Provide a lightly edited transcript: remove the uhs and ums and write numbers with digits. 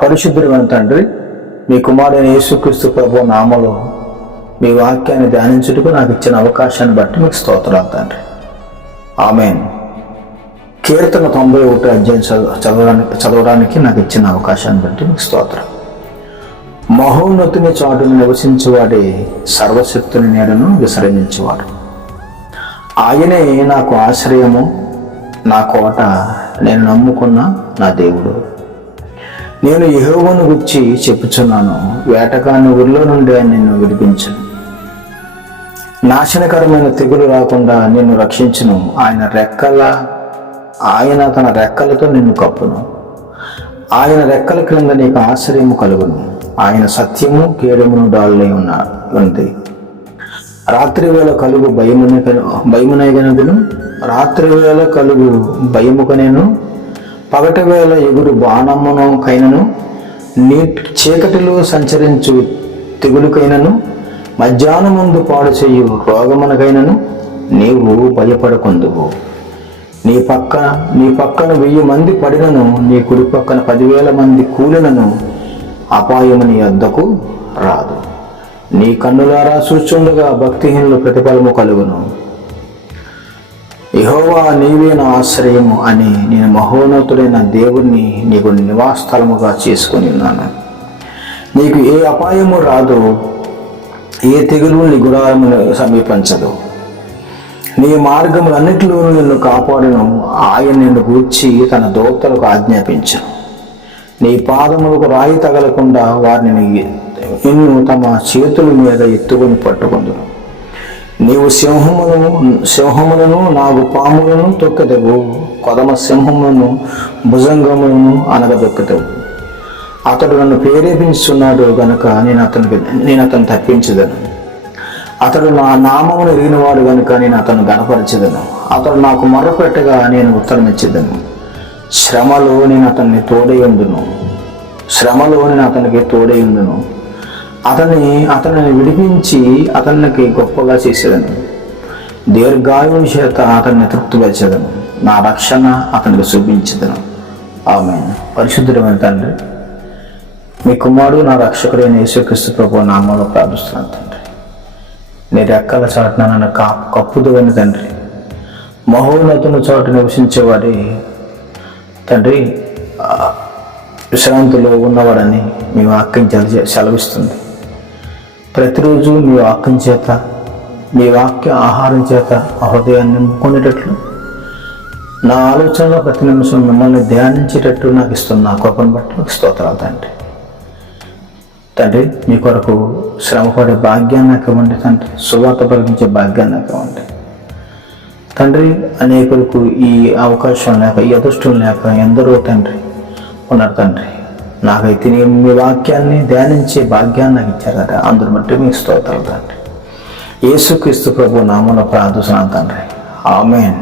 పరిశుద్ధుడైన తండ్రి, మీ కుమారుడైన యేసుక్రీస్తు ప్రభు నామములో మీ వాక్యాన్ని ధ్యానించుటకు నాకు ఇచ్చిన అవకాశాన్ని బట్టి మీకు స్తోత్రాలు తండ్రి. ఆమేన్. కీర్తన 91 అధ్యాయం చదవడానికి నాకు ఇచ్చిన అవకాశాన్ని బట్టి మీకు స్తోత్రం. మహోన్నతుని చాటును నివసించువాడే సర్వశక్తుని నీడను విసరించువాడు. ఆయనే నాకు ఆశ్రయము, నా కోట, నేను నమ్ముకున్న నా దేవుడు. నేను యెహోవాను గురించి చెప్పుచున్నాను, వేటగాని ఊరిలో నుండి ఆయన నిన్ను విడిపించును. నాశనకరమైన తెగులు రాకుండా నిన్ను రక్షించును. ఆయన తన రెక్కలతో నిన్ను కప్పును. ఆయన రెక్కల క్రింద నీకు ఆశ్రయము కలుగును. ఆయన సత్యము కేడమును డాలులై ఉంది. రాత్రి వేళ కలుగు భయమునైగనగును, రాత్రి వేళ కలుగు భయముకనేను, పగటి వేళ ఎగురు బాణమును కైనను, చీకటిలో సంచరించు తెగులుకైనను, మధ్యాహ్నం ముందు పాడు చేయు రోగమునకైనను నీవు భయపడకుందువు. నీ పక్కన 1000 మంది పడినను, నీ కుడి పక్కన 10,000 మంది కూలినను అపాయము నీ వద్దకు రాదు. నీ కన్నులారా చూచుండగా భక్తిహీనులు ప్రతిఫలము కలుగును. యెహోవా నీవే నా ఆశ్రయము అని నేను మహోన్నతుడైన దేవుణ్ణి నీకు నివాసస్థలముగా చేసుకొని ఉన్నాను. నీకు ఏ అపాయము రాదు, ఏ తెగులు నీ గుడారమును సమీపించదు. నీ మార్గములన్నిటిలోనూ నిన్ను కాపాడును. ఆయన నిన్ను గూర్చి తన దూతలకు ఆజ్ఞాపించను. నీ పాదములకు రాయి తగలకుండా వారిని నిన్ను తమ చేతుల మీద ఎత్తుకొని పట్టుకుందును. నీవు సింహములను నాగు పాములను తొక్కెదవు, కొదమ సింహములను భుజంగములను అనగదొక్కెదవు. అతడు నన్ను ప్రేరేపించున్నాడు గనుక నేను అతను తప్పించదను. అతడు నా నామమును ఎరిగినవాడు గనుక నేను అతను గణపరచెదను. అతడు నాకు మొర్రపెట్టగా నేను ఉత్తరమిచ్చేదను. శ్రమలో నేను అతనికి తోడై ఉండును. అతనిని విడిపించి అతనికి గొప్పగా చేసేదను. దీర్ఘాయువు చేత అతన్ని తృప్తిపరిచెదను. నా రక్షణ అతనికి చూపించెదను. ఆమేన్. పరిశుద్ధుడైన తండ్రి, మీ కుమారుడు నా రక్షకుడైన యేసుక్రీస్తు ప్రభు నామములో ప్రార్థిస్తున్నాను తండ్రి. నీ రెక్కల చాటున నన్ను కప్పుదువని తండ్రి. మహోన్నతుని చాటు నివసించేవాడే తండ్రి విశ్రాంతిలో ఉన్నవాడని మీ వాక్యం సెలవిస్తుంది. ప్రతిరోజు మీ వాక్యం చేత, మీ వాక్య ఆహారం చేత హృదయాన్ని నింపుకునేటట్లు, నా ఆలోచనలో ప్రతి నిమిషం మిమ్మల్ని ధ్యానించేటట్టు నాకు ఇస్తున్న కృపను బట్టి మీకు స్తోత్రాలు తండ్రి. తండ్రి, మీ కొరకు శ్రమపడే భాగ్యాన్ని నాకు ఇవ్వండి తండ్రి. సువార్త ప్రకటించే భాగ్యాన్ని నాకు ఇవ్వండి తండ్రి. అనేకులకు ఈ అవకాశం లేక, ఈ అదృష్టం లేక ఎందరో తండ్రి ఉన్నారు తండ్రి. నాకైతే మీ వాక్యాన్ని ధ్యానించే భాగ్యాన్ని నాకు ఇచ్చారు తండ్రి. అందరి బట్టి మీకు స్తోత్రాలు తండ్రి. యేసుక్రీస్తు ప్రభు నామములో ప్రార్థిస్తున్నాను తండ్రి. ఆమేన్.